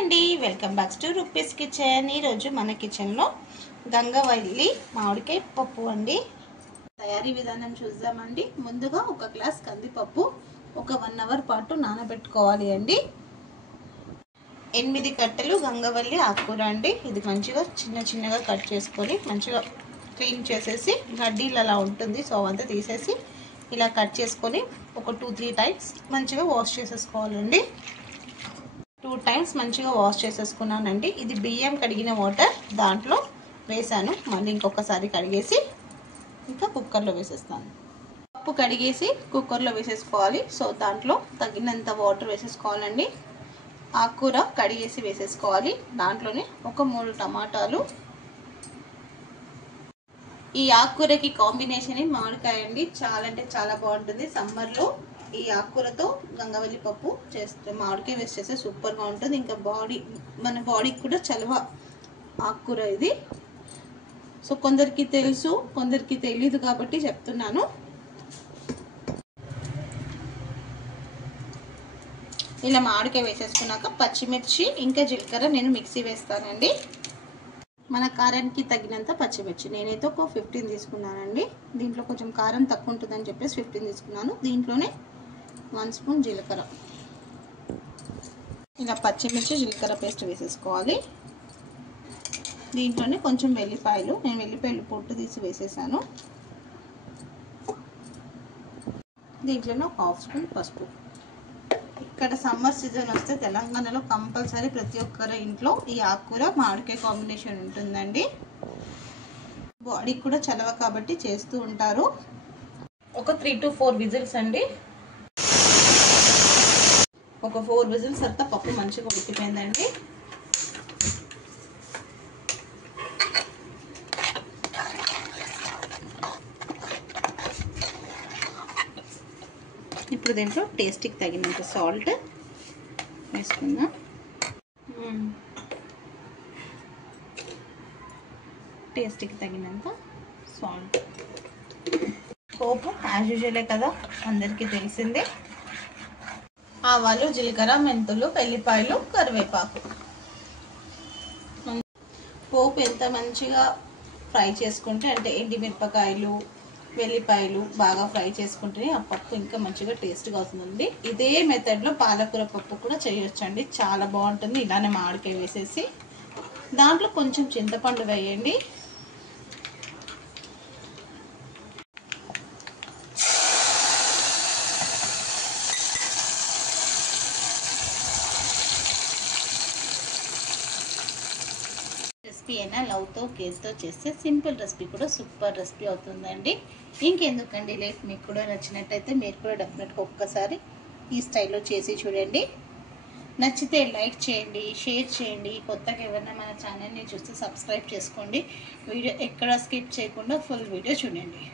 అండి, welcome back to rupees kitchen. ఈరోజు మన కిచెన్లో గంగవల్లి మామిడికాయ పప్పు అండి. తయారీ విధానం చూద్దామండి. ముందుగా ఒక గ్లాస్ కందిపప్పు ఒక 1 అవర్ పాటు నానబెట్టుకోవాలి అండి. 8 కట్టెలు గంగవల్లి ఆకుకూర అండి. ఇది మంచిగా చిన్నగా కట్ చేసుకొని మంచిగా క్లీన్ చేసేసి గడ్డీలు అలా ఉంటుంది, సో అవంతా తీసేసి ఇలా కట్ చేసుకొని ఒక 2-3 టైమ్స్ మంచిగా వాష్ చేసేసుకోవాలండి. 2 టైమ్స్ మంచిగా వాష్ చేసేసుకున్నానండి. ఇది బియ్యం కడిగిన వాటర్ దాంట్లో వేసాను. మళ్ళీ ఇంకొకసారి కడిగేసి ఇంకా కుక్కర్లో వేసేస్తాను. పప్పు కడిగేసి కుక్కర్లో వేసేసుకోవాలి. సో దాంట్లో తగినంత వాటర్ వేసేసుకోవాలండి. ఆకుకూర కడిగేసి వేసేసుకోవాలి. దాంట్లోనే ఒక 3 టమాటాలు. ఈ ఆకుకూరకి కాంబినేషన్ మామిడికాయ అండి. చాలా అంటే చాలా బాగుంటుంది. సమ్మర్లో ఈ ఆకుకూరతో గంగవల్లి పప్పు చేస్తే మామిడికాయ వేస్ట్ చేస్తే సూపర్గా ఉంటుంది. ఇంకా మన బాడీకి కూడా చలవ ఆకుకూర ఇది. సో కొందరికి తెలుసు, కొందరికి తెలీదు కాబట్టి చెప్తున్నాను. ఇలా మామిడికాయ వేసేసుకున్నాక పచ్చిమిర్చి ఇంకా జీలకర్ర నేను మిక్సీ వేస్తానండి. మన కారానికి తగినంత పచ్చిమిర్చి నేనైతే ఒక 15 తీసుకున్నానండి. దీంట్లో కొంచెం కారం తక్కువ ఉంటుందని చెప్పేసి 15 తీసుకున్నాను. దీంట్లోనే 1 స్పూన్ జీలకర్ర, ఇలా పచ్చిమిర్చి జీలకర్ర పేస్ట్ వేసేసుకోవాలి. దీంట్లోనే కొంచెం వెల్లిపాయలు, నేను వెల్లిపాయలు పొట్టు తీసి వేసేసాను. దీంట్లోనే ఒక 1/2 స్పూన్ పసుపు. ఇక్కడ సమ్మర్ సీజన్ వస్తే తెలంగాణలో కంపల్సరీ ప్రతి ఒక్కరి ఇంట్లో ఈ ఆకుకూర మామిడికాయ కాంబినేషన్ ఉంటుందండి. బాడీకి కూడా చలవ కాబట్టి చేస్తూ ఉంటారు. ఒక 3 to 4 విజిల్స్ అండి. ఒక 4 విజిల్స్ తర్వాత పప్పు మంచిగా ఉడికిపోయిందండి. ఇప్పుడు దీంట్లో టేస్ట్కి తగినంత సాల్ట్ వేసుకుందాం. టేస్ట్కి తగినంత సాల్ట్. పోపు యాజ్ యూజువలే కదా, అందరికీ తెలిసిందే. ఆవాలు, జీలకర్ర, మెంతులు, వెల్లిపాయలు, కరివేపాకు. పోపు ఎంత మంచిగా ఫ్రై చేసుకుంటే, అంటే ఎండిమిరపకాయలు, వెల్లిపాయలు బాగా ఫ్రై చేసుకుంటేనే ఆ పప్పు ఇంకా మంచిగా టేస్ట్గా అవుతుందండి. ఇదే మెథడ్లో పాలకూర పప్పు కూడా చేయొచ్చండి, చాలా బాగుంటుంది. ఇలానే మామిడికాయ వేసేసి దాంట్లో కొంచెం చింతపండు వేయండి. రెసిపీ అయినా లవ్తో కేర్తో చేస్తే సింపుల్ రెసిపీ కూడా సూపర్ రెసిపీ అవుతుందండి. ఇంకెందుకండి లేట్, మీకు కూడా నచ్చినట్టయితే మీరు కూడా డెఫినెట్గా ఒక్కసారి ఈ స్టైల్లో చేసి చూడండి. నచ్చితే లైక్ చేయండి, షేర్ చేయండి. కొత్తగా ఎవరైనా మన ఛానల్ని చూస్తే సబ్స్క్రైబ్ చేసుకోండి. వీడియో ఎక్కడ స్కిప్ చేయకుండా ఫుల్ వీడియో చూడండి.